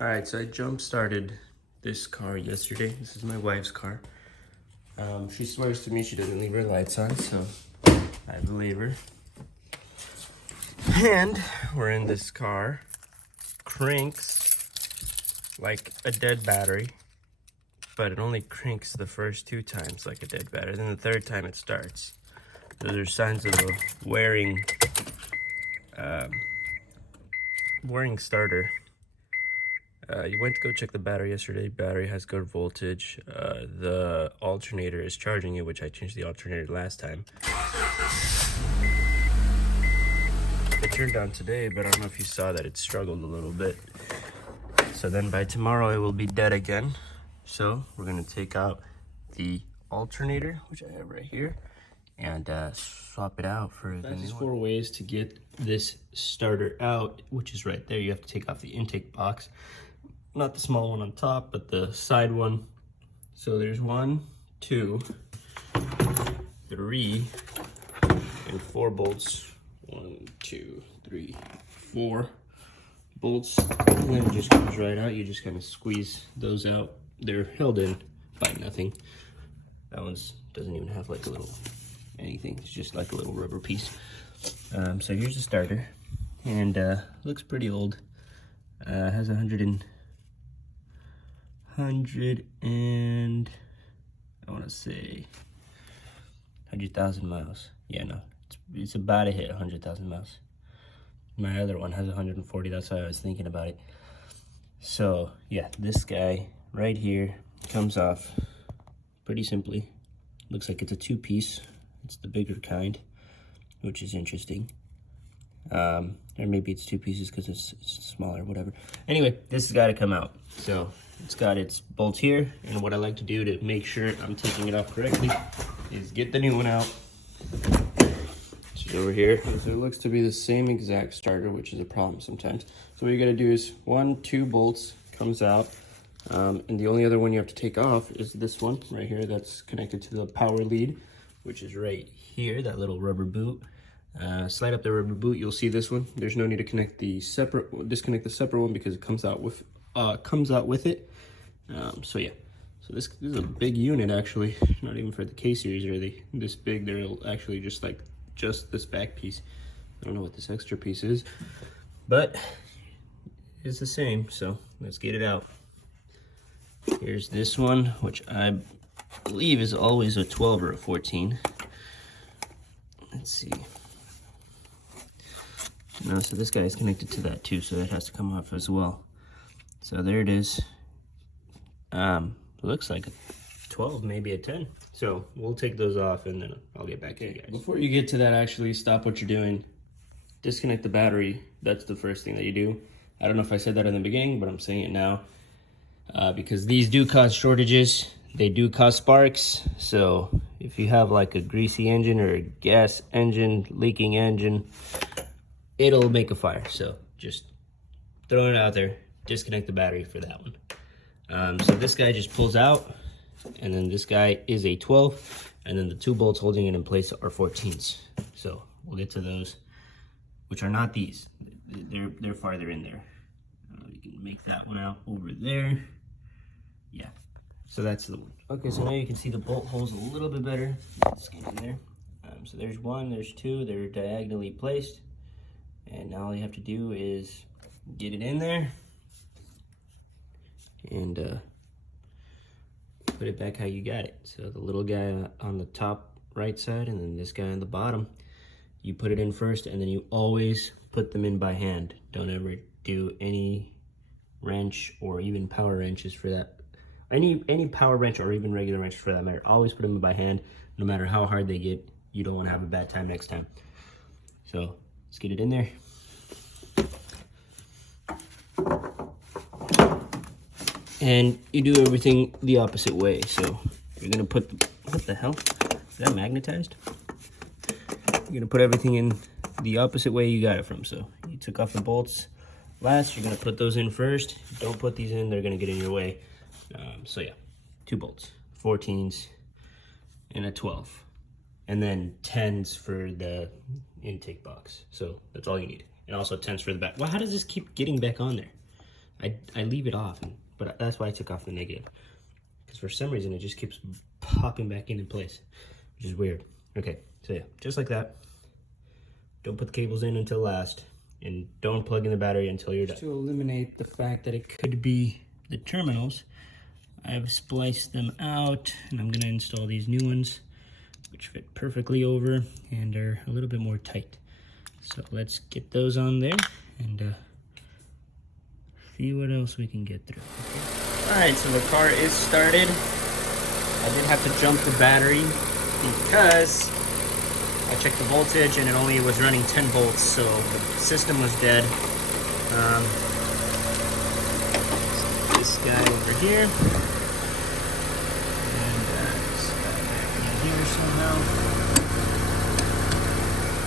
All right, so I jump started this car yesterday. This is my wife's car. She swears to me she doesn't leave her lights on, so I believe her. And we're in this car. Cranks like a dead battery, but it only cranks the first 2 times like a dead battery. Then the 3rd time it starts. Those are signs of a wearing starter. You went to go check the battery yesterday. Battery has good voltage. The alternator is charging it, which I changed the alternator last time. It turned on today, but I don't know if you saw that it struggled a little bit. So then by tomorrow it will be dead again. So we're gonna take out the alternator, which I have right here, and swap it out for the new one. There's 4 ways to get this starter out, which is right there. You have to take off the intake box. Not the small one on top, but the side one. So there's 1, 2, 3, and 4 bolts. 1, 2, 3, 4 bolts. And then it just comes right out. You just kind of squeeze those out. They're held in by nothing. That one doesn't even have like a little anything. It's just like a little rubber piece. So here's the starter, and looks pretty old. Has 100 and I want to say 100,000 miles. Yeah, no, it's about to hit 100,000 miles. My other one has 140. That's why I was thinking about it. So yeah, this guy right here comes off pretty simply. Looks like it's a 2-piece. It's the bigger kind, which is interesting. Or maybe it's 2 pieces because it's smaller, whatever. Anyway, this has got to come out. So it's got its bolts here, and what I like to do to make sure I'm taking it off correctly is get the new one out. It's over here. So it looks to be the same exact starter, which is a problem sometimes. So what you got to do is 1, 2 bolts comes out, and the only other one you have to take off is this one right here that's connected to the power lead, which is right here, that little rubber boot. Slide up the rubber boot, you'll see this one. There's no need to disconnect the separate one because it comes out with it. So yeah, so this is a big unit actually. Not even for the K series are they this big. They're actually just this back piece. I don't know what this extra piece is, but it's the same. So let's get it out. Here's this one, which I believe is always a 12 or a 14. Let's see. No, so this guy is connected to that too, so that has to come off as well. So there it is. Looks like a 12, maybe a 10. So we'll take those off and then I'll get back to you guys. Before you get to that, actually stop what you're doing. Disconnect the battery. That's the first thing that you do. I don't know if I said that in the beginning, but I'm saying it now. Because these do cause shortages. They do cause sparks. So if you have like a greasy engine or a gas engine, leaking engine, it'll make a fire. So just throwing it out there. Disconnect the battery for that one. So this guy just pulls out, and then this guy is a 12, and then the 2 bolts holding it in place are 14s. So we'll get to those, which are not these. They're farther in there. You can make that one out over there. Yeah, so that's the one. Okay, so now you can see the bolt holes a little bit better. Let's get in there. So there's 1, there's 2, they're diagonally placed, and now all you have to do is get it in there and put it back how you got it. So the little guy on the top right side and then this guy on the bottom, you put it in first, and then you always put them in by hand. Don't ever do any wrench or even power wrenches for that. Any power wrench or even regular wrench for that matter. Always put them in by hand, no matter how hard they get. You don't want to have a bad time next time. So let's get it in there. And you do everything the opposite way. So you're gonna put what the hell? Is that magnetized? You're gonna put everything in the opposite way you got it from. So you took off the bolts last, you're gonna put those in first. Don't put these in, they're gonna get in your way. So yeah, 2 bolts, 14s and a 12. And then 10s for the intake box. So that's all you need. And also 10s for the back. Well, how does this keep getting back on there? I leave it off, but that's why I took off the negative. Because for some reason, it just keeps popping back into place, which is weird. Okay, so yeah, just like that. Don't put the cables in until last, and don't plug in the battery until you're done. To eliminate the fact that it could be the terminals, I've spliced them out, and I'm gonna install these new ones, which fit perfectly over and are a little bit more tight. So let's get those on there and see what else we can get through. Okay. All right, so the car is started. I did have to jump the battery because I checked the voltage and it only was running 10 volts, so the system was dead. This guy over here, and this guy back in here somehow.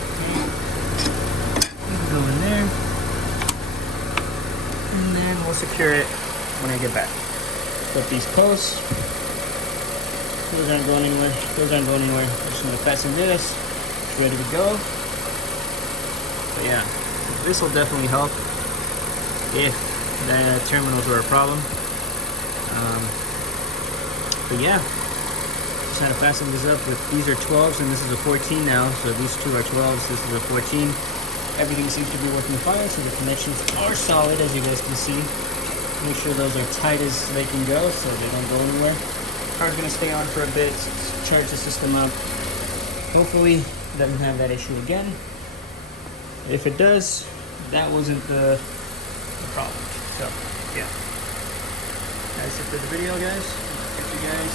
Okay. We can go in there, and then we'll secure it when I get back. Put these posts. Those aren't going anywhere. Those aren't going anywhere. I'm just gonna fasten this. It's ready to go. But yeah, this will definitely help if the terminals were a problem. But yeah, just had to fasten this up with, these are 12s and this is a 14 now. So these two are 12s, this is a 14. Everything seems to be working fine, so the connections are solid, as you guys can see. Make sure those are tight as they can go so they don't go anywhere. Car's gonna stay on for a bit, charge the system up. Hopefully it doesn't have that issue again. If it does, that wasn't the problem. So yeah, that's it for the video, guys. Catch you guys